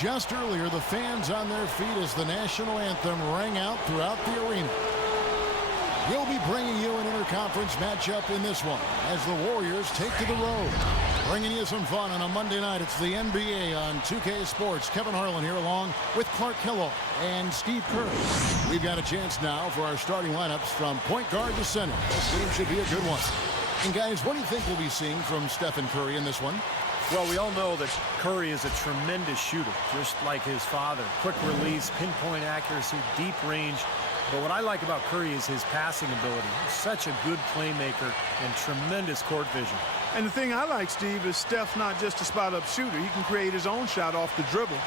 Just earlier, the fans on their feet as the national anthem rang out throughout the arena. We'll be bringing you an interconference matchup in this one as the Warriors take to the road. Bringing you some fun on a Monday night. It's the NBA on 2K Sports. Kevin Harlan here along with Clark Kellogg and Steve Kerr. We've got a chance now for our starting lineups from point guard to center. This game should be a good one. And guys, what do you think we'll be seeing from Stephen Curry in this one? Well, we all know that Curry is a tremendous shooter, just like his father. Quick release, pinpoint accuracy, deep range. But what I like about Curry is his passing ability. He's such a good playmaker and tremendous court vision. And the thing I like, Steve, is Steph's not just a spot-up shooter. He can create his own shot off the dribble,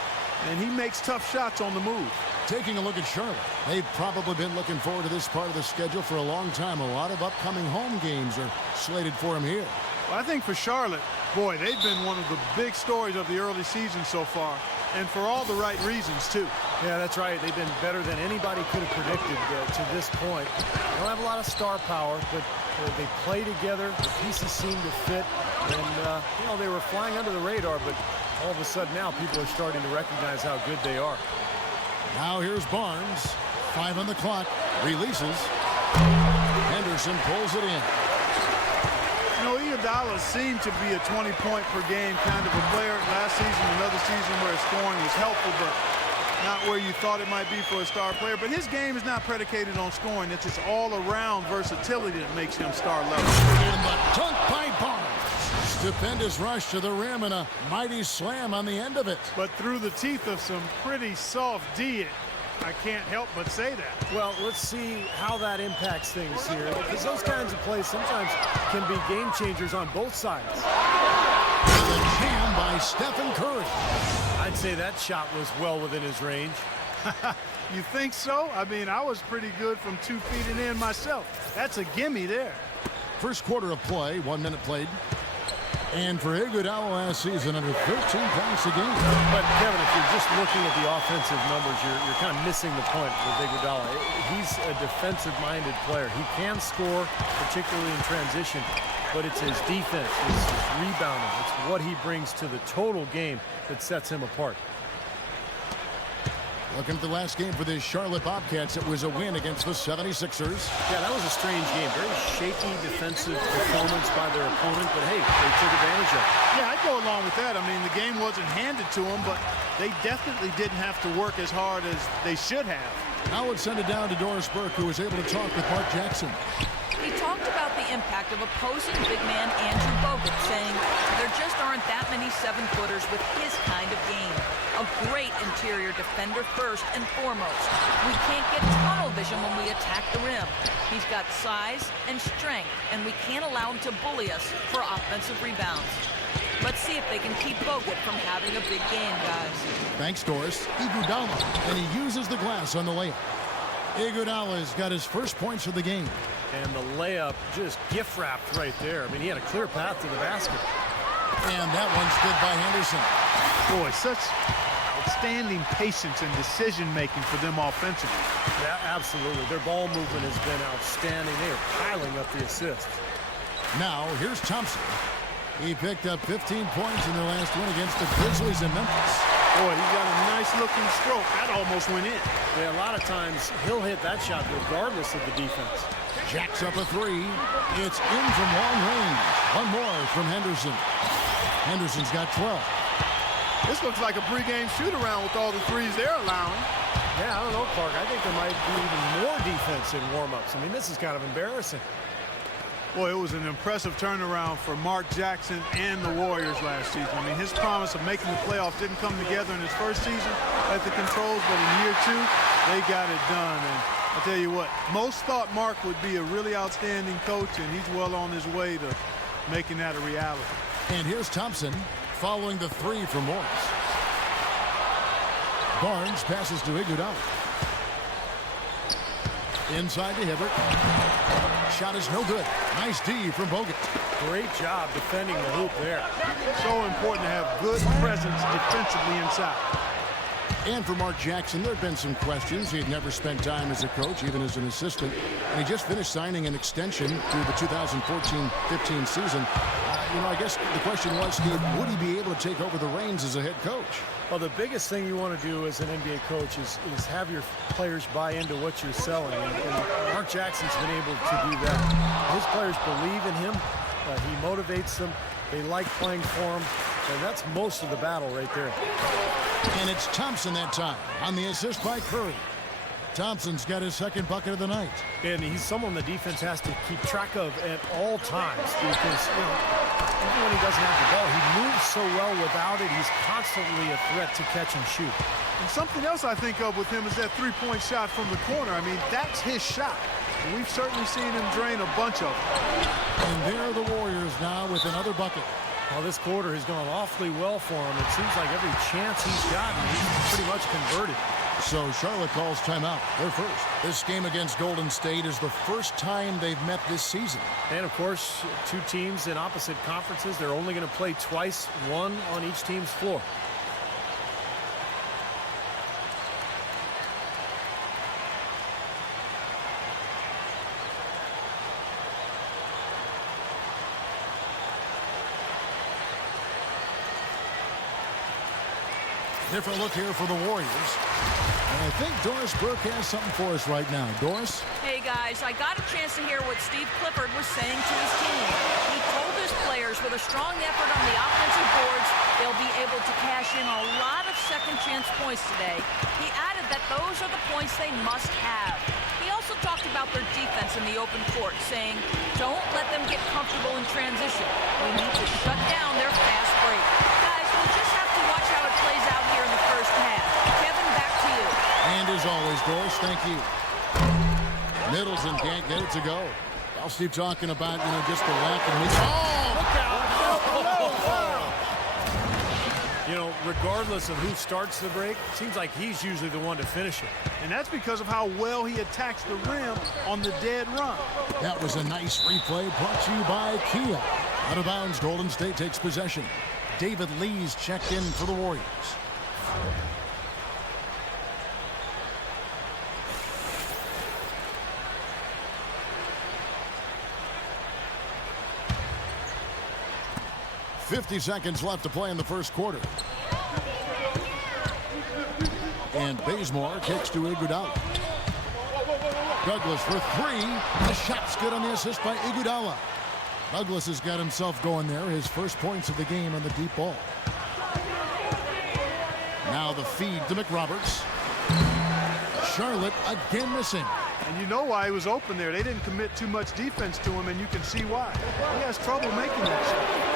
and he makes tough shots on the move. Taking a look at Charlotte, they've probably been looking forward to this part of the schedule for a long time. A lot of upcoming home games are slated for them here. Well, I think for Charlotte, boy, they've been one of the big stories of the early season so far, and for all the right reasons, too. Yeah, that's right. They've been better than anybody could have predicted to this point. They don't have a lot of star power, but they play together. The pieces seem to fit, and, you know, they were flying under the radar, but all of a sudden now people are starting to recognize how good they are. Now here's Barnes. 5 on the clock. Releases. Henderson pulls it in. You know, Iguodala seemed to be a 20-point-per-game kind of a player last season, another season where his scoring was helpful, but not where you thought it might be for a star player. But his game is not predicated on scoring. It's his all-around versatility that makes him star level. And the dunk by Barnes. Stupendous rush to the rim and a mighty slam on the end of it. But through the teeth of some pretty soft D, I can't help but say that. Well, let's see how that impacts things here, because those kinds of plays sometimes can be game changers on both sides. The jam by Stephen Curry. I'd say that shot was well within his range. You think so? I mean, I was pretty good from 2 feet and in myself. That's a gimme there. First quarter of play, 1 minute played. And for Iguodala last season, under 13 points a game. But, Kevin, if you're just looking at the offensive numbers, you're kind of missing the point with Iguodala. He's a defensive-minded player. He can score, particularly in transition, but it's his defense, his rebounding. It's what he brings to the total game that sets him apart. Looking at the last game for the Charlotte Bobcats, it was a win against the 76ers. Yeah, that was a strange game. Very shaky defensive performance by their opponent, but hey, they took advantage of it. Yeah, I'd go along with that. I mean, the game wasn't handed to them, but they definitely didn't have to work as hard as they should have. Now let's send it down to Doris Burke, who was able to talk with Mark Jackson. He talked about the impact of opposing big man Andrew Bogut, saying there just aren't that many 7-footers with his kind of game. A great interior defender first and foremost. We can't get tunnel vision when we attack the rim. He's got size and strength, and we can't allow him to bully us for offensive rebounds. Let's see if they can keep Bogut from having a big game, guys. Thanks, Doris. Iguodala, and he uses the glass on the layup. Iguodala's got his first points of the game. And the layup just gift-wrapped right there. I mean, he had a clear path to the basket. And that one's good by Henderson. Boy, such outstanding patience and decision-making for them offensively. Yeah, absolutely. Their ball movement has been outstanding. They are piling up the assists. Now, here's Thompson. He picked up 15 points in their last win against the Grizzlies in Memphis. Boy, he got a nice-looking stroke. That almost went in. Yeah, a lot of times he'll hit that shot regardless of the defense. Jacks up a 3. It's in from long range. One more from Henderson. Henderson's got 12. This looks like a pregame shoot-around with all the threes they're allowing. Yeah, I don't know, Clark. I think there might be even more defense in warm-ups. I mean, this is kind of embarrassing. Boy, it was an impressive turnaround for Mark Jackson and the Warriors last season. I mean, his promise of making the playoffs didn't come together in his first season at the controls, but in year 2, they got it done. And I'll tell you what, most thought Mark would be a really outstanding coach, and he's well on his way to making that a reality. And here's Thompson following the 3 from Morris. Barnes passes to Iguodala. Inside to Hibbert. Shot is no good. Nice D from Bogut. Great job defending the hoop there. So important to have good presence defensively inside. And for Mark Jackson, there have been some questions. He had never spent time as a coach, even as an assistant. And he just finished signing an extension through the 2014-15 season. You know, I guess the question was, Steve, would he be able to take over the reins as a head coach? Well, the biggest thing you want to do as an NBA coach is have your players buy into what you're selling. And Mark Jackson's been able to do that. His players believe in him. He motivates them. They like playing for him. And that's most of the battle right there. And it's Thompson that time on the assist by Curry. Thompson's got his second bucket of the night. And he's someone the defense has to keep track of at all times because, even when he doesn't have the ball, he moves so well without it. He's constantly a threat to catch and shoot. And something else I think of with him is that three-point shot from the corner. I mean, that's his shot. And we've certainly seen him drain a bunch of them. And there are the Warriors now with another bucket. Well, this quarter has gone awfully well for him. It seems like every chance he's gotten, he's pretty much converted. So Charlotte calls timeout. They're first. This game against Golden State is the first time they've met this season. And, of course, two teams in opposite conferences. They're only going to play twice, one on each team's floor. Different look here for the Warriors. And I think Doris Burke has something for us right now. Doris? Hey, guys, I got a chance to hear what Steve Clifford was saying to his team. He told his players with a strong effort on the offensive boards, they'll be able to cash in a lot of second-chance points today. He added that those are the points they must have. He also talked about their defense in the open court, saying, don't let them get comfortable in transition. We need to shut down their fast break. Guys, we'll just have to watch how it plays out here in the first half. Kevin, back to you. And as always, Doris, thank you. Middleton can't get it to go. I'll keep talking about, just the lack of his. Oh, look out! Regardless of who starts the break, it seems like he's usually the one to finish it. And that's because of how well he attacks the rim on the dead run. That was a nice replay brought to you by Kia. Out of bounds, Golden State takes possession. David Lee's checked in for the Warriors. .50 seconds left to play in the first quarter. And Bazemore kicks to Iguodala. Douglas for three. The shot's good on the assist by Iguodala. Douglas has got himself going there. His first points of the game on the deep ball. Now the feed to McRoberts. Charlotte again missing. And you know why he was open there. They didn't commit too much defense to him, and you can see why. He has trouble making that shot.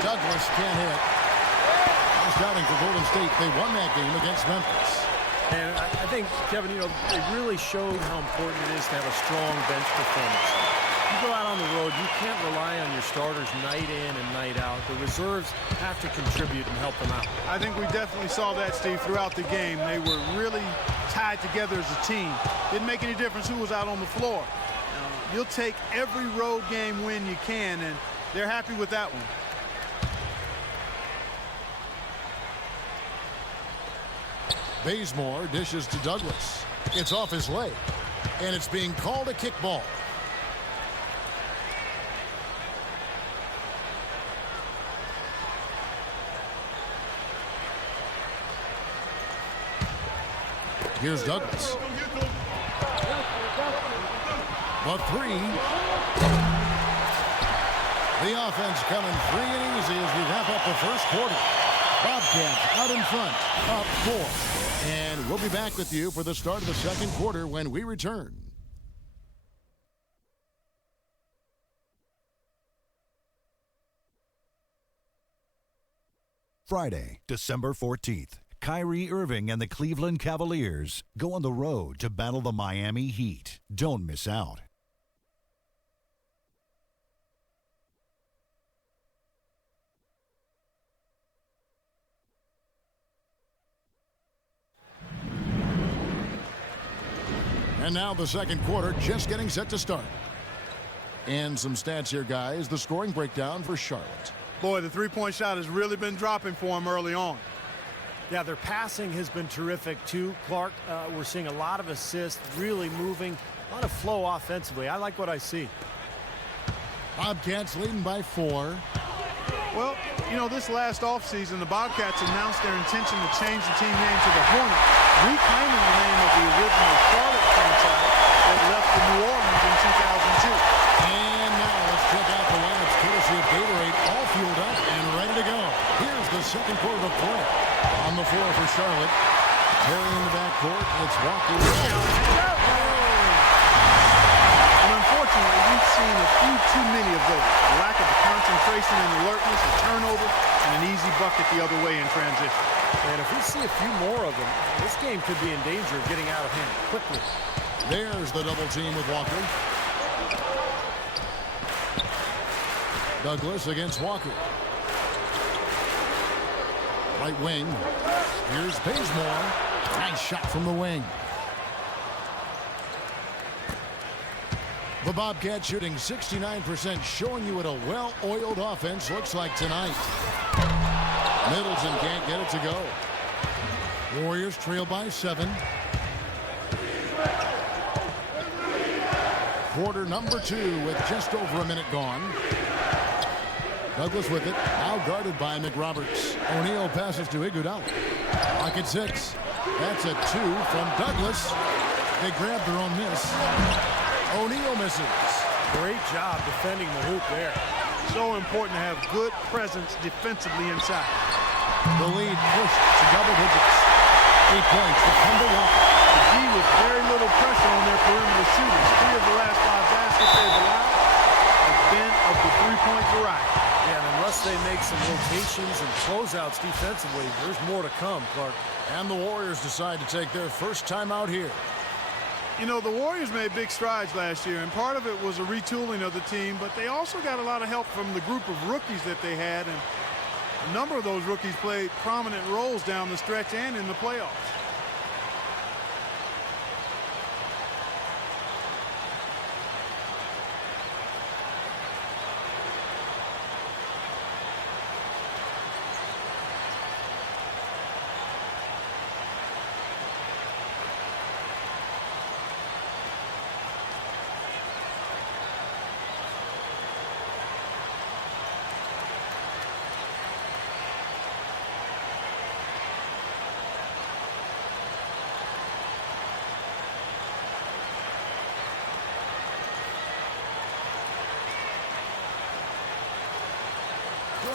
Douglas can't hit. Scouting for Golden State. They won that game against Memphis. And I think, Kevin, it really showed how important it is to have a strong bench performance. You go out on the road, you can't rely on your starters night in and night out. The reserves have to contribute and help them out. I think we definitely saw that, Steve, throughout the game. They were really tied together as a team. Didn't make any difference who was out on the floor. You'll take every road game win you can, and they're happy with that one. Bazemore dishes to Douglas. It's off his leg, and it's being called a kickball. Here's Douglas. The three. The offense coming free and easy as we wrap up the first quarter. Bobcats out in front, up 4. And we'll be back with you for the start of the second quarter when we return. Friday, December 14th. Kyrie Irving and the Cleveland Cavaliers go on the road to battle the Miami Heat. Don't miss out. And now the second quarter just getting set to start. And some stats here, guys. The scoring breakdown for Charlotte. Boy, the three-point shot has really been dropping for him early on. Yeah, their passing has been terrific, too. Clark, we're seeing a lot of assists, really moving, a lot of flow offensively. I like what I see. Bobcats leading by 4. Well, you know, this last offseason, the Bobcats announced their intention to change the team name to the Hornets, reclaiming the name of the original Charlotte franchise that left for New Orleans in 2002. And now let's check out the lineups courtesy of Gatorade, all fueled up and ready to go. Here's the second quarter of play. On the floor for Charlotte. Terry in the backcourt. It's Walker. And unfortunately, we've seen a few too many of those. A lack of concentration and alertness, a turnover, and an easy bucket the other way in transition. And if we see a few more of them, this game could be in danger of getting out of hand quickly. There's the double team with Walker. Douglas against Walker. Right wing. Here's Bazemore. Nice shot from the wing. The Bobcats shooting 69%, showing you what a well-oiled offense looks like tonight. Middleton can't get it to go. Warriors trail by 7. Quarter number 2 with just over a minute gone. Douglas with it, now guarded by McRoberts. O'Neal passes to Iguodala. Clock at 6. That's a 2 from Douglas. They grab their own miss. O'Neal misses. Great job defending the hoop there. So important to have good presence defensively inside. The lead pushed to double digits. 8 points for Kemba Walker. The D with very little pressure on their perimeter shooters. 3 of the last 5 baskets they've allowed have been of the three-point variety. Yeah, and unless they make some rotations and closeouts defensively, there's more to come, Clark. And the Warriors decide to take their first time out here. You know, the Warriors made big strides last year, and part of it was a retooling of the team, but they also got a lot of help from the group of rookies that they had, and a number of those rookies played prominent roles down the stretch and in the playoffs.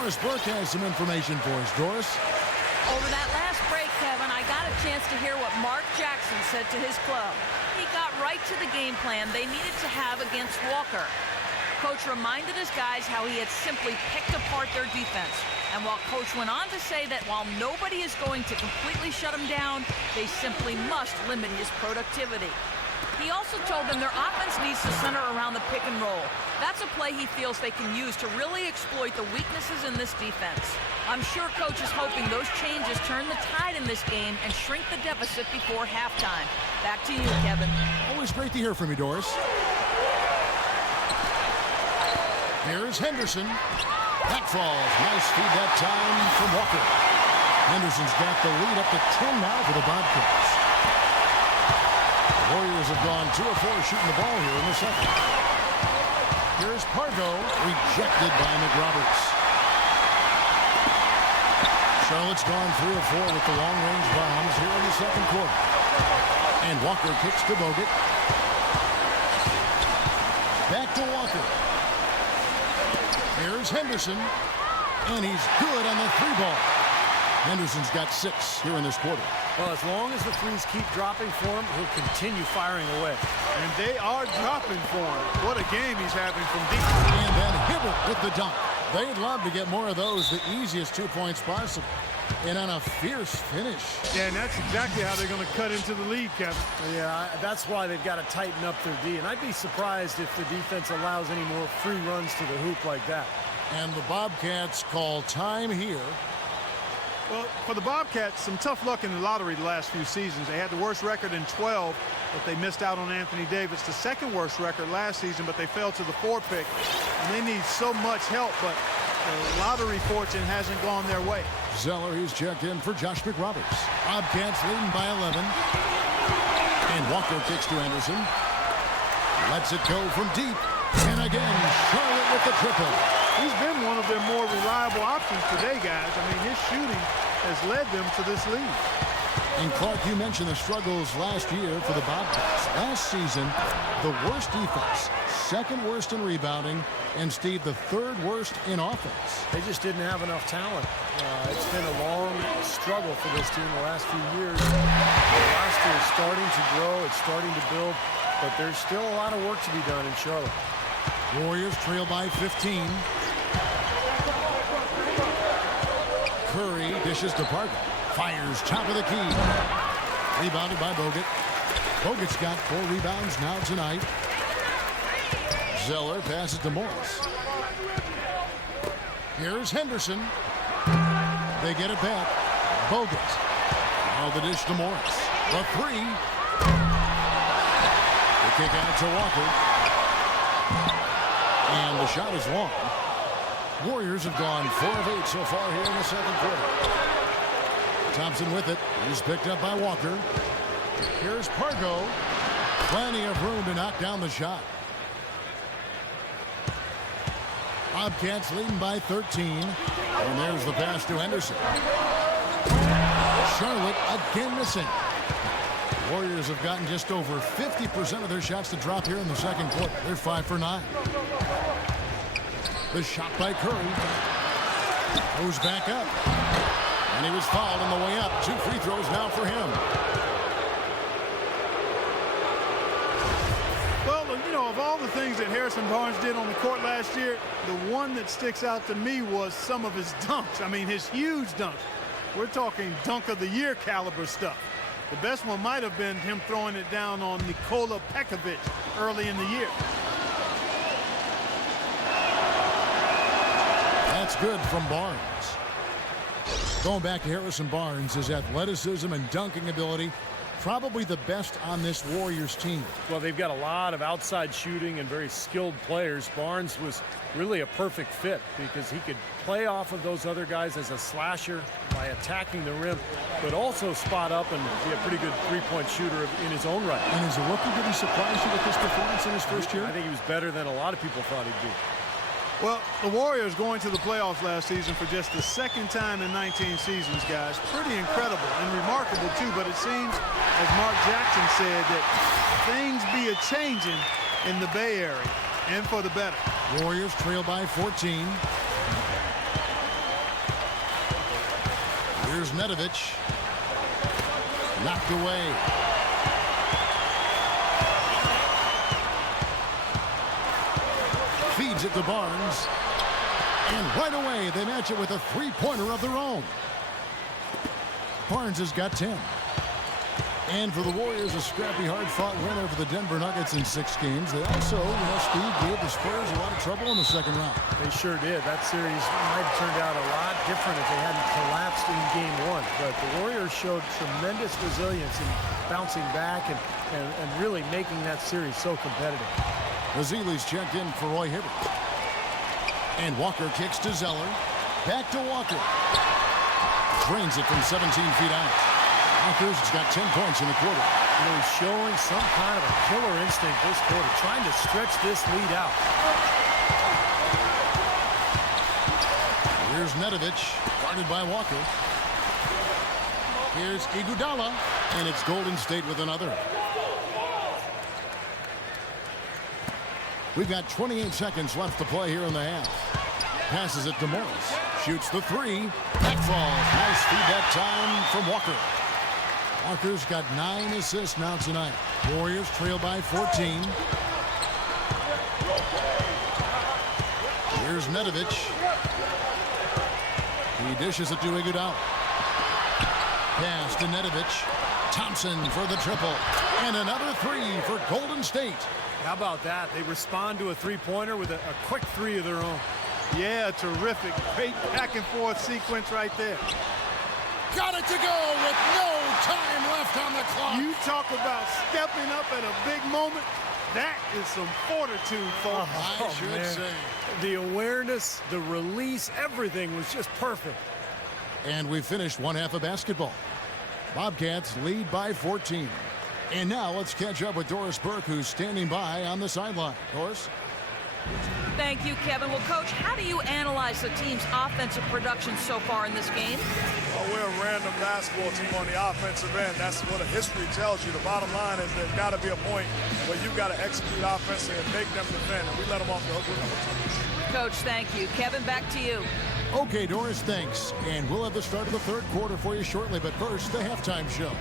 Doris Burke has some information for us. Doris? Over that last break, Kevin, I got a chance to hear what Mark Jackson said to his club. He got right to the game plan they needed to have against Walker. Coach reminded his guys how he had simply picked apart their defense. And while Coach went on to say that while nobody is going to completely shut him down, they simply must limit his productivity. He also told them their offense needs to center around the pick and roll. That's a play he feels they can use to really exploit the weaknesses in this defense. I'm sure Coach is hoping those changes turn the tide in this game and shrink the deficit before halftime. Back to you, Kevin. Always great to hear from you, Doris. Here's Henderson. That falls. Nice feed that time from Walker. Henderson's got the lead up to 10 now for the Bobcats. Warriors have gone 2 of 4 shooting the ball here in the second. Here's Pargo, rejected by McRoberts. Charlotte's gone 3 of 4 with the long-range bombs here in the second quarter. And Walker kicks to Bogut. Back to Walker. Here's Henderson. And he's good on the 3-ball. Henderson's got 6 here in this quarter. Well, as long as the threes keep dropping for him, he'll continue firing away. And they are dropping for him. What a game he's having from deep. And then Hibbert with the dunk. They'd love to get more of those, the easiest 2 points possible. And on a fierce finish. Yeah, and that's exactly how they're going to cut into the lead, Kevin. Yeah, that's why they've got to tighten up their D. And I'd be surprised if the defense allows any more free runs to the hoop like that. And the Bobcats call time here. Well, for the Bobcats, some tough luck in the lottery the last few seasons. They had the worst record in 12, but they missed out on Anthony Davis. The second worst record last season, but they fell to the 4 pick. And they need so much help, but the lottery fortune hasn't gone their way. Zeller, he's checked in for Josh McRoberts. Bobcats leading by 11. And Walker kicks to Anderson. Lets it go from deep. And again, Charlotte with the triple. he's been one of their more reliable options today, guys. I mean, his shooting has led them to this lead. And Clark, you mentioned the struggles last year for the Bobcats. Last season, the worst defense, second worst in rebounding, and Steve, the third worst in offense. They just didn't have enough talent. It's been a long struggle for this team the last few years. The roster is starting to grow. It's starting to build. But there's still a lot of work to be done in Charlotte. Warriors trail by 15. Curry dishes to Parker. Fires top of the key. Rebounded by Bogut. Bogut's got 4 rebounds now tonight. Zeller passes to Morris. Here's Henderson. They get it back. Bogut. Now the dish to Morris. The 3. The kick out to Walker. And the shot is long. Warriors have gone 4 of 8 so far here in the second quarter. Thompson with it. He's picked up by Walker. Here's Pargo. Plenty of room to knock down the shot. Bobcats leading by 13. And there's the pass to Henderson. Charlotte again missing. Warriors have gotten just over 50% of their shots to drop here in the second quarter. They're 5 for 9. The shot by Curry. Goes back up. And he was fouled on the way up. 2 free throws now for him. Well, you know, of all the things that Harrison Barnes did on the court last year, the one that sticks out to me was some of his dunks. I mean, his huge dunks. We're talking dunk of the year caliber stuff. The best one might have been him throwing it down on Nikola Pekovic early in the year. That's good from Barnes. Going back to Harrison Barnes, his athleticism and dunking ability, probably the best on this Warriors team. Well, they've got a lot of outside shooting and very skilled players. Barnes was really a perfect fit because he could play off of those other guys as a slasher by attacking the rim, but also spot up and be a pretty good three-point shooter in his own right. And as a rookie, did he surprise you with this performance in his first year? I think he was better than a lot of people thought he'd be. Well, the Warriors going to the playoffs last season for just the second time in 19 seasons, guys. Pretty incredible and remarkable, too. But it seems, as Mark Jackson said, that things be a-changing in the Bay Area, and for the better. Warriors trail by 14. Here's Nedovic. Knocked away. Feeds it to Barnes. And right away, they match it with a three-pointer of their own. Barnes has got 10. And for the Warriors, a scrappy, hard-fought win over the Denver Nuggets in 6 games. They also, Steve, gave the Spurs a lot of trouble in the second round. They sure did. That series might have turned out a lot different if they hadn't collapsed in game 1. But the Warriors showed tremendous resilience in bouncing back and really making that series so competitive. Mazzili's checked in for Roy Hibbert. And Walker kicks to Zeller. Back to Walker. Drains it from 17 feet out. Walker's got 10 points in the quarter. You know, he's showing some kind of a killer instinct this quarter, trying to stretch this lead out. Here's Nedovic, guarded by Walker. Here's Iguodala, and it's Golden State with another. We've got 28 seconds left to play here in the half. Passes it to Morris. Shoots the 3. That falls. Nice feed that time from Walker. Walker's got 9 assists now tonight. Warriors trail by 14. Here's Nedovic. He dishes it to Iguodala. Pass to Nedovic. Thompson for the triple. And another 3 for Golden State. How about that? They respond to a three-pointer with a quick 3 of their own. Yeah, terrific. Great back-and-forth sequence right there. Got it to go with no time left on the clock. You talk about stepping up at a big moment. That is some fortitude, folks. I should say. The awareness, the release, everything was just perfect. And we finished one half of basketball. Bobcats lead by 14. And now let's catch up with Doris Burke, who's standing by on the sideline. Doris? Thank you, Kevin. Well, Coach, how do you analyze the team's offensive production so far in this game? Well, we're a random basketball team on the offensive end. That's what the history tells you. The bottom line is there's got to be a point where you've got to execute offensively and make them defend, and we let them off the hook with them. Coach, thank you. Kevin, back to you. Okay, Doris, thanks. And we'll have the start of the third quarter for you shortly, but first, the halftime show.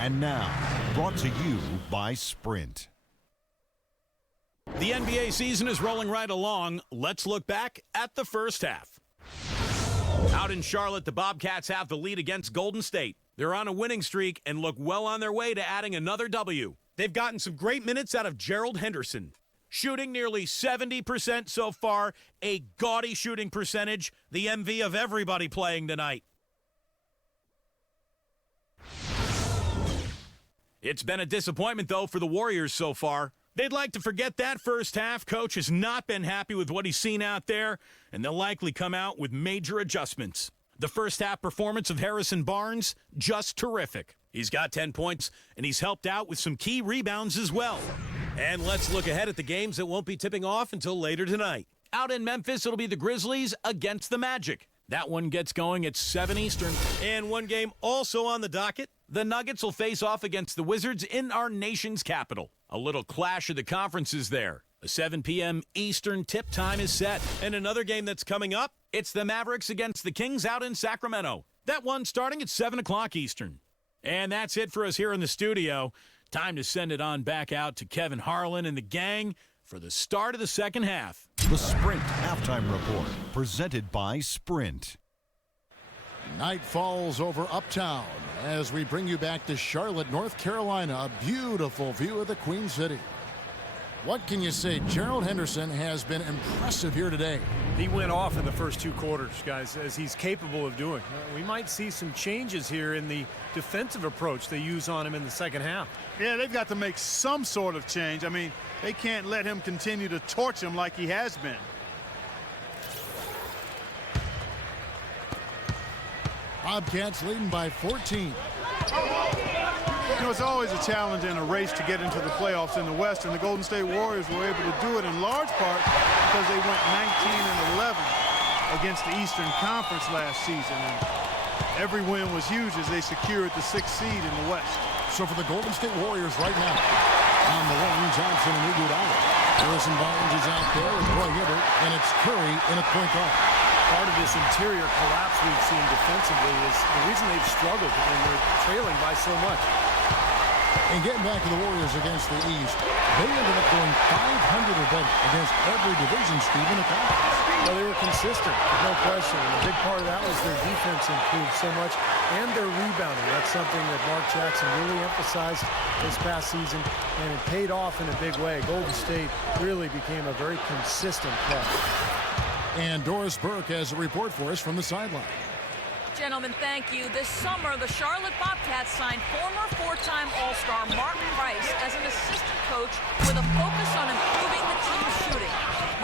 And now, brought to you by Sprint. The NBA season is rolling right along. Let's look back at the first half. Out in Charlotte, the Bobcats have the lead against Golden State. They're on a winning streak and look well on their way to adding another W. They've gotten some great minutes out of Gerald Henderson, shooting nearly 70% so far, a gaudy shooting percentage, the MV of everybody playing tonight. It's been a disappointment, though, for the Warriors so far. They'd like to forget that first half. Coach has not been happy with what he's seen out there, and they'll likely come out with major adjustments. The first half performance of Harrison Barnes, just terrific. He's got 10 points, and he's helped out with some key rebounds as well. And let's look ahead at the games that won't be tipping off until later tonight. Out in Memphis, it'll be the Grizzlies against the Magic. That one gets going at 7 Eastern. And one game also on the docket. The Nuggets will face off against the Wizards in our nation's capital. A little clash of the conferences there. A 7 p.m. Eastern tip time is set. And another game that's coming up, it's the Mavericks against the Kings out in Sacramento. That one starting at 7 o'clock Eastern. And that's it for us here in the studio. Time to send it on back out to Kevin Harlan and the gang for the start of the second half. The Sprint Halftime Report, presented by Sprint. Night falls over Uptown as we bring you back to Charlotte, North Carolina. A beautiful view of the Queen City. What can you say? Gerald Henderson has been impressive here today. He went off in the first two quarters, guys, as he's capable of doing. We might see some changes here in the defensive approach they use on him in the second half. Yeah, they've got to make some sort of change. I mean, they can't let him continue to torch him like he has been. Bobcats leading by 14. You know, it's always a challenge and a race to get into the playoffs in the West, and the Golden State Warriors were able to do it in large part because they went 19-11 against the Eastern Conference last season. And every win was huge as they secured the 6th seed in the West. So for the Golden State Warriors right now, on the wing, Johnson and Iguodala. Harrison Barnes is out there with Roy Hibbert, and it's Curry in at point guard. Part of this interior collapse we've seen defensively is the reason they've struggled, and they're trailing by so much. And getting back to the Warriors against the East, they ended up going 500 or better against every division, Steve, in the conference. Well, they were consistent, no question. And a big part of that was their defense improved so much, and their rebounding. That's something that Mark Jackson really emphasized this past season, and it paid off in a big way. Golden State really became a very consistent club. And Doris Burke has a report for us from the sideline. Gentlemen, thank you. This summer, the Charlotte Bobcats signed former four-time All-Star Mark Price as an assistant coach with a focus on improving the team's shooting.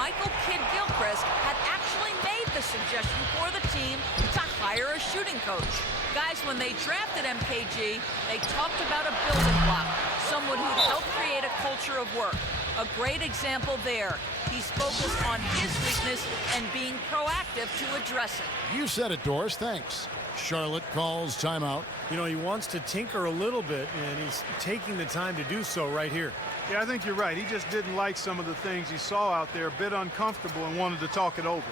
Michael Kidd-Gilchrist had actually made the suggestion for the team to hire a shooting coach. Guys, when they drafted MKG, they talked about a building block, someone who'd help create a culture of work. A great example there. He's focused on his weakness and being proactive to address it. You said it, Doris. Thanks. Charlotte calls timeout. You know, he wants to tinker a little bit, and he's taking the time to do so right here. Yeah, I think you're right. He just didn't like some of the things he saw out there, a bit uncomfortable, and wanted to talk it over.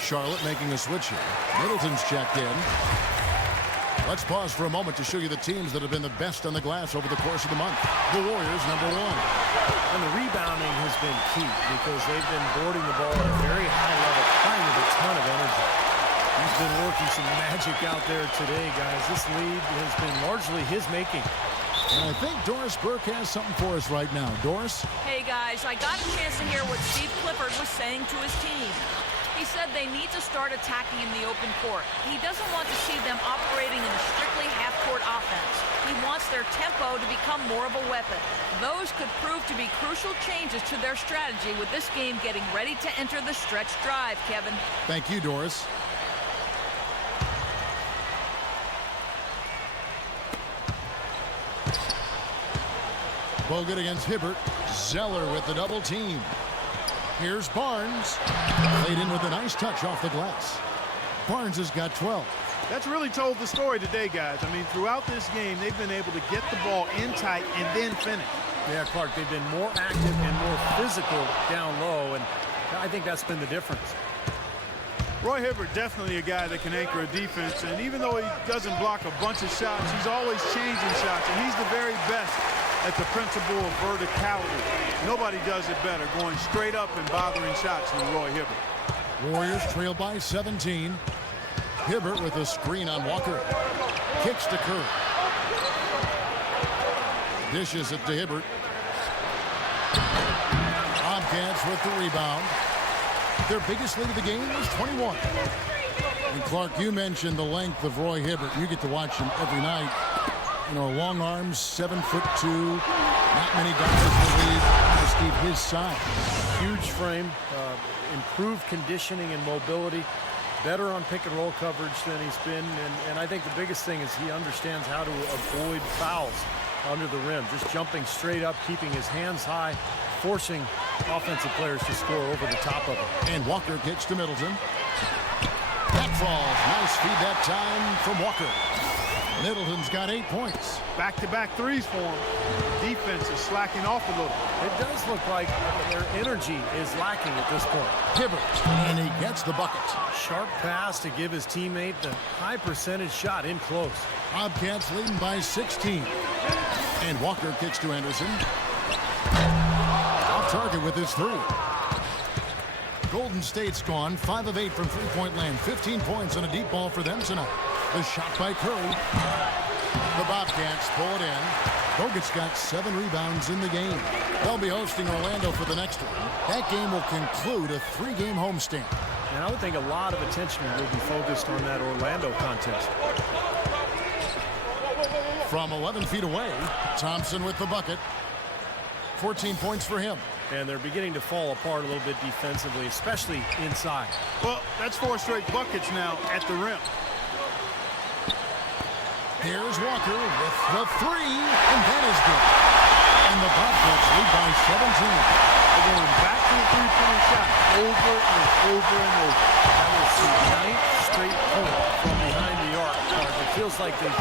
Charlotte making a switch here. Middleton's checked in. Let's pause for a moment to show you the teams that have been the best on the glass over the course of the month. The Warriors, number one. And the rebounding has been key because they've been boarding the ball at a very high level, playing with a ton of energy. He's been working some magic out there today, guys. This lead has been largely his making. And I think Doris Burke has something for us right now. Doris? Hey, guys, I got a chance to hear what Steve Clifford was saying to his team. He said they need to start attacking in the open court. He doesn't want to see them operating in a strictly half-court offense. He wants their tempo to become more of a weapon. Those could prove to be crucial changes to their strategy with this game getting ready to enter the stretch drive, Kevin. Thank you, Doris. Bogut against Hibbert. Zeller with the double team. Here's Barnes. Played in with a nice touch off the glass. Barnes has got 12. That's really told the story today, guys. I mean, throughout this game, they've been able to get the ball in tight and then finish. Yeah, Clark, they've been more active and more physical down low, and I think that's been the difference. Roy Hibbert, definitely a guy that can anchor a defense, and even though he doesn't block a bunch of shots, he's always changing shots, and he's the very best at the principle of verticality. Nobody does it better, going straight up and bothering shots than Roy Hibbert. Warriors trail by 17. Hibbert with a screen on Walker. Kicks to Curry. Dishes it to Hibbert. Bobcats with the rebound. Their biggest lead of the game was 21. And Clark, you mentioned the length of Roy Hibbert. You get to watch him every night. You know, long arms, 7'2". Not many guys in the league just keep his size. Huge frame, improved conditioning and mobility, better on pick and roll coverage than he's been. And I think the biggest thing is he understands how to avoid fouls under the rim. Just jumping straight up, keeping his hands high, forcing offensive players to score over the top of him. And Walker gets to Middleton. That falls. Nice feed that time from Walker. Middleton's got 8 points. Back-to-back threes for him. Defense is slacking off a little. It does look like their energy is lacking at this point. Hibbert, and he gets the bucket. Sharp pass to give his teammate the high percentage shot in close. Bobcats leading by 16. And Walker kicks to Anderson. Off target with his three. Golden State's gone 5 of 8 from three-point land. 15 points on a deep ball for them tonight. The shot by Curry. The Bobcats pull it in. Bogut's got 7 rebounds in the game. They'll be hosting Orlando for the next one. That game will conclude a 3-game homestand. And I would think a lot of attention will be focused on that Orlando contest. From 11 feet away, Thompson with the bucket. 14 points for him. And they're beginning to fall apart a little bit defensively, especially inside. Well, that's 4 straight buckets now at the rim. Here's Walker with the three, and that is good. And the Bobcats lead by 17. They're going back to the three-point shot over and over and over. That was the 9th straight point from behind the arc. It feels like they're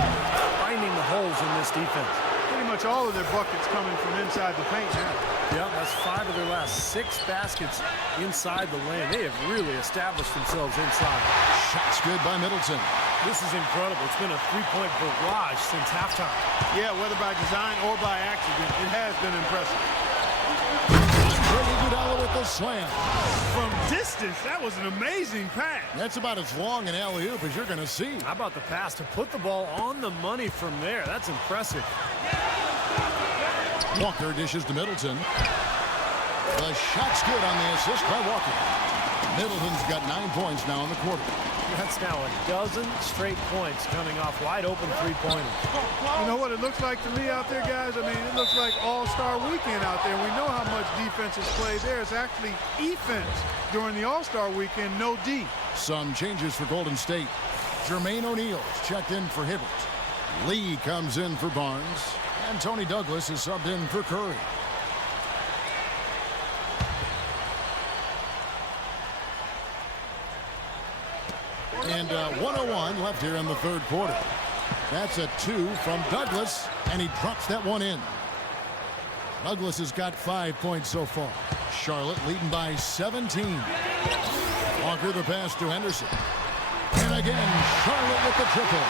finding the holes in this defense. Pretty much all of their buckets coming from inside the paint now. Yeah, that's 5 of their last 6 baskets inside the lane. They have really established themselves inside. Shots good by Middleton. This is incredible. It's been a 3-point barrage since halftime. Yeah, whether by design or by accident, it has been impressive. Iguodala with the slam. From distance, that was an amazing pass. That's about as long an alley-oop as you're going to see. How about the pass to put the ball on the money from there? That's impressive. Walker dishes to Middleton. The shot's good on the assist by Walker. Middleton's got 9 points now in the quarter. That's now a dozen straight points coming off wide open three-pointers. You know what it looks like to me out there, guys? I mean, it looks like All-Star Weekend out there. We know how much defense is played there. It's actually defense during the All-Star Weekend, no D. Some changes for Golden State. Jermaine O'Neal's checked in for Hibbert. Lee comes in for Barnes. And Tony Douglas is subbed in for Curry. And 1:01 left here in the third quarter. That's a 2 from Douglas, and he drops that one in. Douglas has got 5 points so far. Charlotte leading by 17. Walker the pass to Henderson. And again, Charlotte with the triple.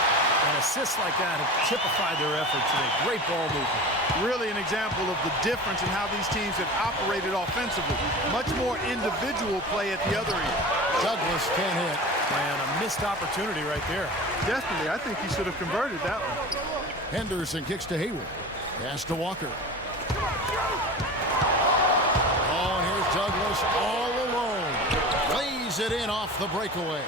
And assists like that have typified their effort today. Great ball movement. Really an example of the difference in how these teams have operated offensively. Much more individual play at the other end. Douglas can't hit. And a missed opportunity right there. Definitely, I think he should have converted that one. Henderson kicks to Hayward. Pass to Walker. Oh, and here's Douglas all alone. Lays it in off the breakaway.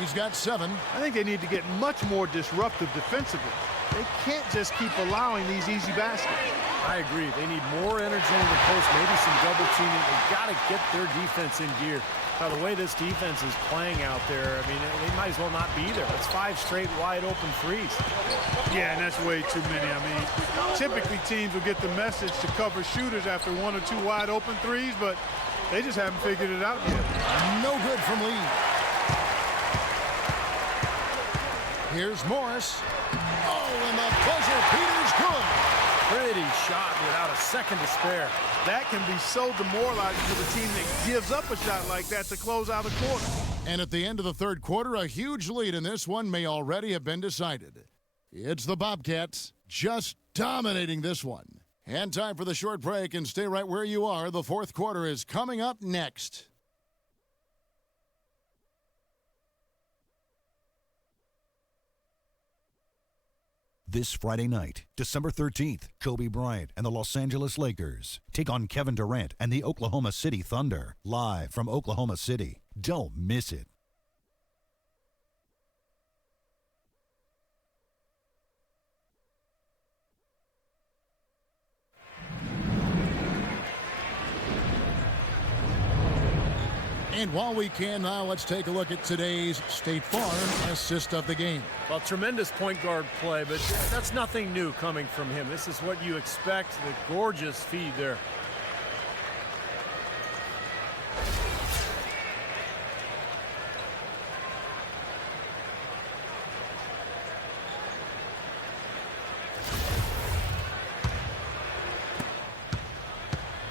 He's got 7. I think they need to get much more disruptive defensively. they can't just keep allowing these easy baskets. I agree. They need more energy in the post, maybe some double teaming. They've got to get their defense in gear. Now, the way this defense is playing out there, I mean, they might as well not be there. It's 5 straight wide open threes. Yeah, and that's way too many. I mean, typically teams will get the message to cover shooters after 1 or 2 wide open threes, but they just haven't figured it out yet. No good from Lee. Here's Morris. Oh, and the buzzer Peters good. Pretty shot without a second to spare. That can be so demoralizing for the team that gives up a shot like that to close out a quarter. And at the end of the third quarter, a huge lead in this one may already have been decided. It's the Bobcats just dominating this one. And time for the short break, and stay right where you are. The fourth quarter is coming up next. This Friday night, December 13th, Kobe Bryant and the Los Angeles Lakers take on Kevin Durant and the Oklahoma City Thunder, live from Oklahoma City. Don't miss it. And while we can now, let's take a look at today's State Farm assist of the game. Well, tremendous point guard play, but that's nothing new coming from him. This is what you expect, the gorgeous feed there.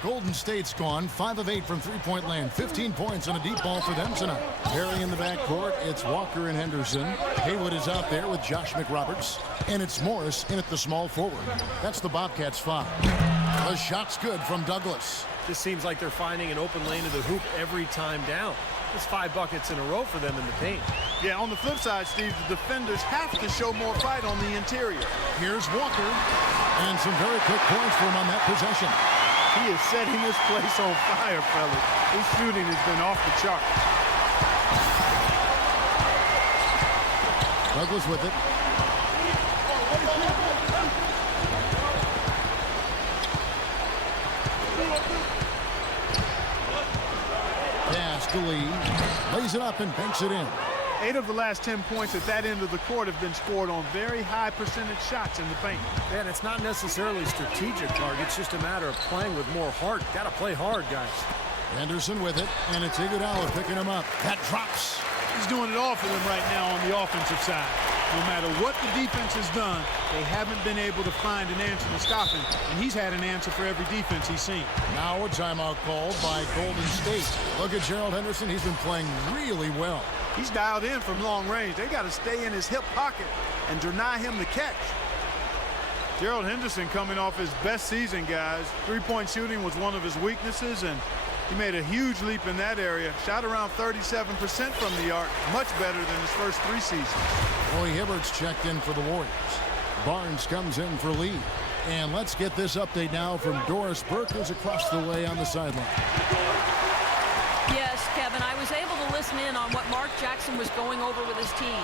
Golden State's gone 5 of 8 from three-point land. 15 points on a deep ball for them tonight. Perry in the backcourt. It's Walker and Henderson. Haywood is out there with Josh McRoberts. And it's Morris in at the small forward. That's the Bobcats' foul. The shot's good from Douglas. Just seems like they're finding an open lane to the hoop every time down. It's 5 buckets in a row for them in the paint. Yeah, on the flip side, Steve, the defenders have to show more fight on the interior. Here's Walker. And some very quick points for him on that possession. He is setting this place on fire, fellas. His shooting has been off the chart. Douglas with it. Pass to Lee. Lays it up and banks it in. 8 of the last 10 points at that end of the court have been scored on very high percentage shots in the paint. Man, it's not necessarily strategic, Clark. It's just a matter of playing with more heart. Got to play hard, guys. Henderson with it, and it's Iguodala picking him up. That drops. He's doing it all for them right now on the offensive side. No matter what the defense has done, they haven't been able to find an answer to stop him, and he's had an answer for every defense he's seen. Now a timeout called by Golden State. Look at Gerald Henderson. He's been playing really well. He's dialed in from long range. They got to stay in his hip pocket and deny him the catch. Gerald Henderson coming off his best season, guys. Three-point shooting was one of his weaknesses, and he made a huge leap in that area. Shot around 37% from the arc. Much better than his first 3 seasons. Roy Hibbert's checked in for the Warriors. Barnes comes in for Lee. And let's get this update now from Doris Burke, who's across the way on the sideline. Yes, Kevin, I was able to listen in on what Mark Jackson was going over with his team.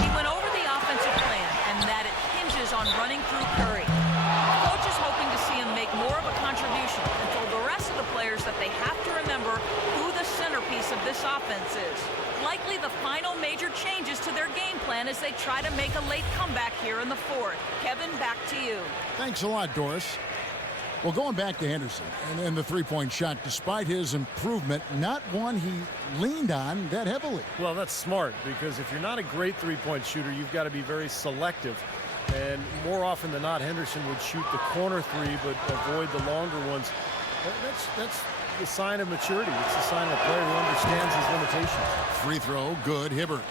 He went over the offensive plan and that it hinges on running through Curry. The coach is hoping to see him make more of a contribution and told the rest of the players that they have to remember who the centerpiece of this offense is. Likely the final major changes to their game plan as they try to make a late comeback here in the fourth. Kevin, back to you. Thanks a lot, Doris. Well, going back to Henderson and the three-point shot, despite his improvement, not one he leaned on that heavily. Well, that's smart, because if you're not a great three-point shooter, you've got to be very selective. And more often than not, Henderson would shoot the corner three but avoid the longer ones. That's the sign of maturity. It's the sign of a player who understands his limitations. Free throw, good. Hibbert.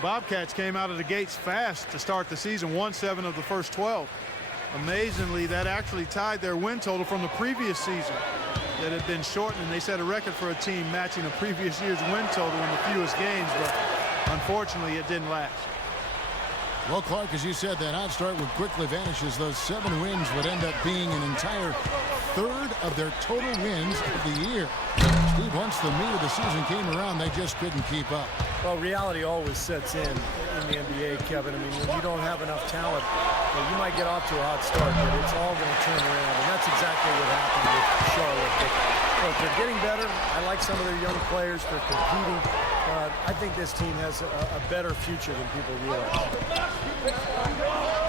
Bobcats came out of the gates fast to start the season, won 7 of the first 12. Amazingly, that actually tied their win total from the previous season that had been shortened, and they set a record for a team matching a previous year's win total in the fewest games, but unfortunately it didn't last. Well, Clark, as you said, that hot start would quickly vanish as those 7 wins would end up being an entire third of their total wins of the year. Steve, once the meat of the season came around, they just couldn't keep up. Well, reality always sets in the NBA, Kevin. I mean, when you don't have enough talent, you might get off to a hot start, but it's all going to turn around, and that's exactly what happened with Charlotte. But they're getting better. I like some of their young players. They're competing. I think this team has a better future than people realize.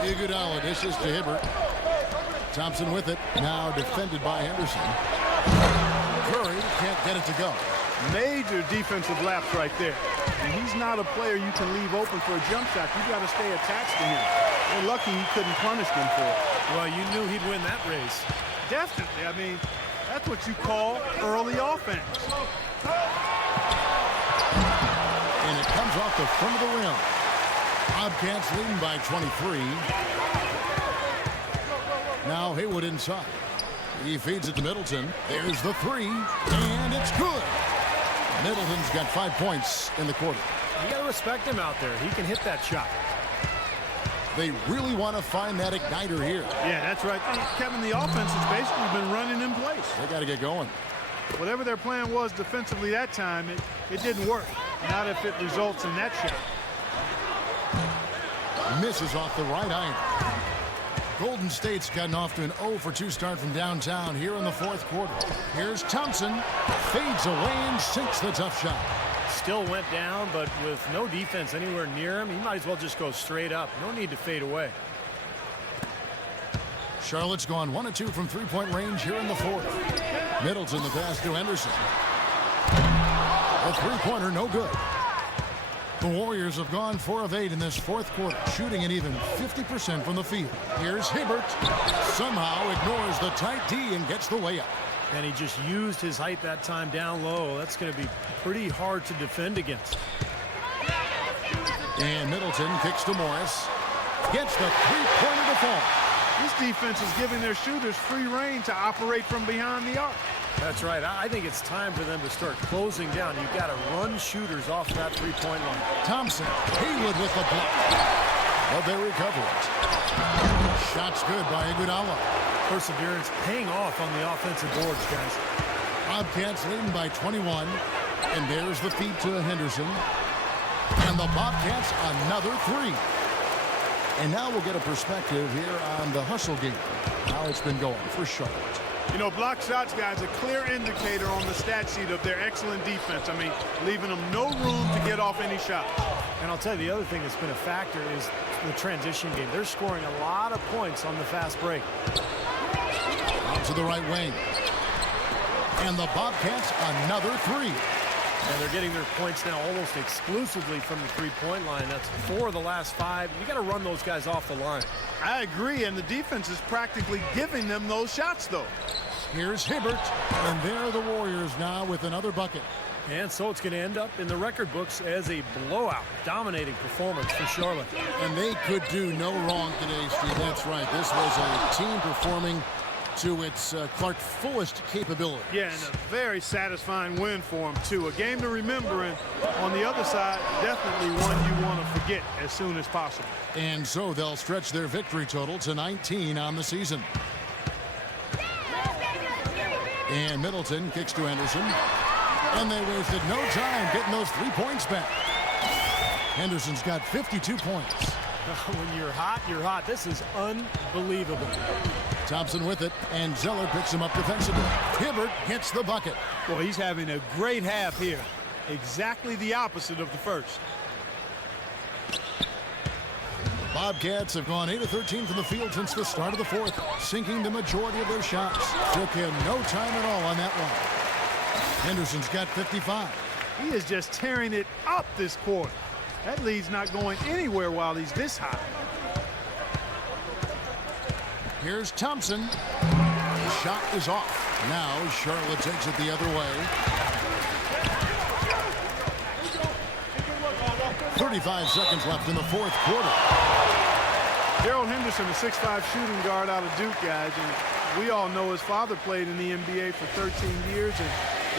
Iguodala dishes to Hibbert. Thompson with it. Now defended by Henderson. Curry can't get it to go. Major defensive lapse right there. And he's not a player you can leave open for a jump shot. You got to stay attached to him. They're lucky he couldn't punish them for it. Well, you knew he'd win that race. Definitely. I mean, that's what you call early offense. And it comes off the front of the rim. Bobcats leading by 23. Now Haywood inside. He feeds it to Middleton. There's the three, and it's good. Middleton's got 5 points in the quarter. You got to respect him out there. He can hit that shot. They really want to find that igniter here. Yeah, that's right. Kevin, the offense has basically been running in place. They got to get going. Whatever their plan was defensively that time, it didn't work. Not if it results in that shot. Misses off the right iron. Golden State's gotten off to an 0-for-2 start from downtown here in the fourth quarter. Here's Thompson. Fades away and sinks the tough shot. Still went down, but with no defense anywhere near him, he might as well just go straight up. No need to fade away. Charlotte's gone 1 of 2 from three-point range here in the fourth. Middleton the pass to Henderson. The three-pointer no good. The Warriors have gone 4 of 8 in this fourth quarter, shooting an even 50% from the field. Here's Hibbert. Somehow ignores the tight D and gets the layup. And he just used his height that time down low. That's going to be pretty hard to defend against. And Middleton kicks to Morris. Gets the three-pointer to fall. This defense is giving their shooters free rein to operate from behind the arc. That's right. I think it's time for them to start closing down. You've got to run shooters off that three-point line. Thompson, Haywood with the block. But they recover it. Shot's good by Iguodala. Perseverance paying off on the offensive boards, guys. Bobcats leading by 21. And there's the feed to Henderson. And the Bobcats another three. And now we'll get a perspective here on the hustle game. How it's been going for Charlotte. You know, block shots, guys, a clear indicator on the stat sheet of their excellent defense. I mean, leaving them no room to get off any shots. And I'll tell you, the other thing that's been a factor is the transition game. They're scoring a lot of points on the fast break. Out to the right wing. And the Bobcats another three. And they're getting their points now almost exclusively from the three-point line. That's 4 of the last 5. You got to run those guys off the line. I agree, and the defense is practically giving them those shots, though. Here's Hibbert, and there are the Warriors now with another bucket. And so it's going to end up in the record books as a blowout, dominating performance for Charlotte. And they could do no wrong today, Steve. That's right. This was a team performing to its Clark fullest capability. Yeah, and a very satisfying win for them, too. A game to remember, and on the other side, definitely one you want to forget as soon as possible. And so they'll stretch their victory total to 19 on the season. And Middleton kicks to Henderson. And they wasted no time getting those 3 points back. Henderson's got 52 points. When you're hot, you're hot. This is unbelievable. Thompson with it, and Zeller picks him up defensively. Hibbert gets the bucket. Well, he's having a great half here. Exactly the opposite of the first. Bobcats have gone 8 of 13 from the field since the start of the fourth, sinking the majority of their shots. Took him no time at all on that one. Henderson's got 55. He is just tearing it up this quarter. That lead's not going anywhere while he's this hot. Here's Thompson. The shot is off. Now Charlotte takes it the other way. 35 seconds left in the fourth quarter. Gerald Henderson, a 6'5" shooting guard out of Duke, guys. And we all know his father played in the NBA for 13 years and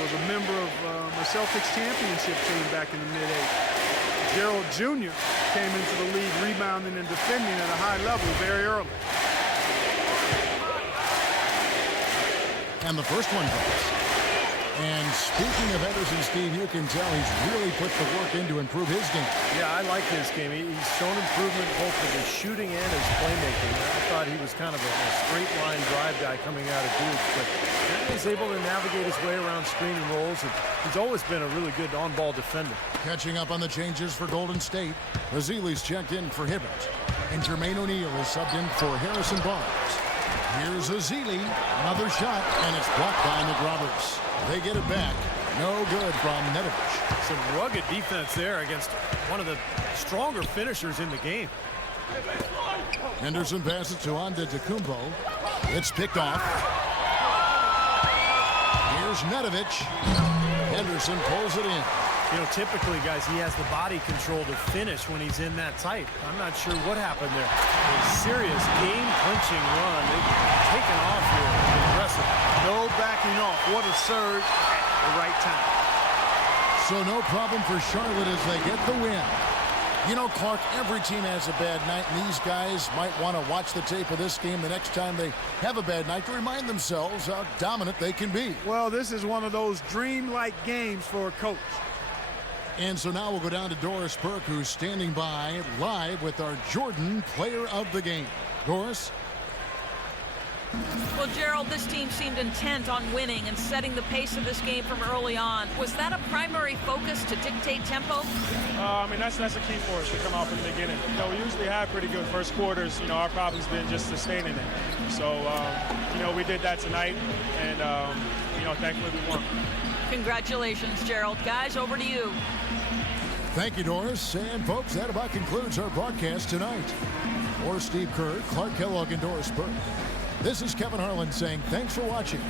was a member of a Celtics championship team back in the mid-'80s. Gerald Jr. came into the league rebounding and defending at a high level very early. And the first one goes. And speaking of Henderson, Steve, you can tell he's really put the work in to improve his game. Yeah, I like his game. He's shown improvement both with his shooting and his playmaking. I thought he was kind of a straight line drive guy coming out of Duke, but now he's able to navigate his way around screen and rolls. And he's always been a really good on-ball defender. Catching up on the changes for Golden State, Ezeli's checked in for Hibbert, and Jermaine O'Neal is subbed in for Harrison Barnes. Here's Ezeli, another shot, and it's blocked by Nick Roberts. They get it back. No good from Nedovic. Some rugged defense there against one of the stronger finishers in the game. Henderson passes to Antetokounmpo. It's picked off. Here's Nedovic. Henderson pulls it in. You know, typically, guys, he has the body control to finish when he's in that tight. I'm not sure what happened there. A serious game-clinching run. They've taken off here. Impressive. No backing off. What a surge at the right time. So no problem for Charlotte as they get the win. You know, Clark, every team has a bad night, and these guys might want to watch the tape of this game the next time they have a bad night to remind themselves how dominant they can be. Well, this is one of those dream-like games for a coach. And so now we'll go down to Doris Burke, who's standing by live with our Jordan Player of the Game. Doris? Well, Gerald, this team seemed intent on winning and setting the pace of this game from early on. Was that a primary focus to dictate tempo? I mean, that's a key for us to come out from the beginning. You know, we usually have pretty good first quarters. You know, our problem's been just sustaining it. So, you know, we did that tonight, and, you know, thankfully we won. Congratulations, Gerald. Guys, over to you. Thank you, Doris. And, folks, that about concludes our broadcast tonight. For Steve Kerr, Clark Kellogg, and Doris Burke, this is Kevin Harlan saying thanks for watching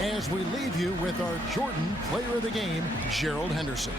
as we leave you with our Jordan Player of the Game, Gerald Henderson.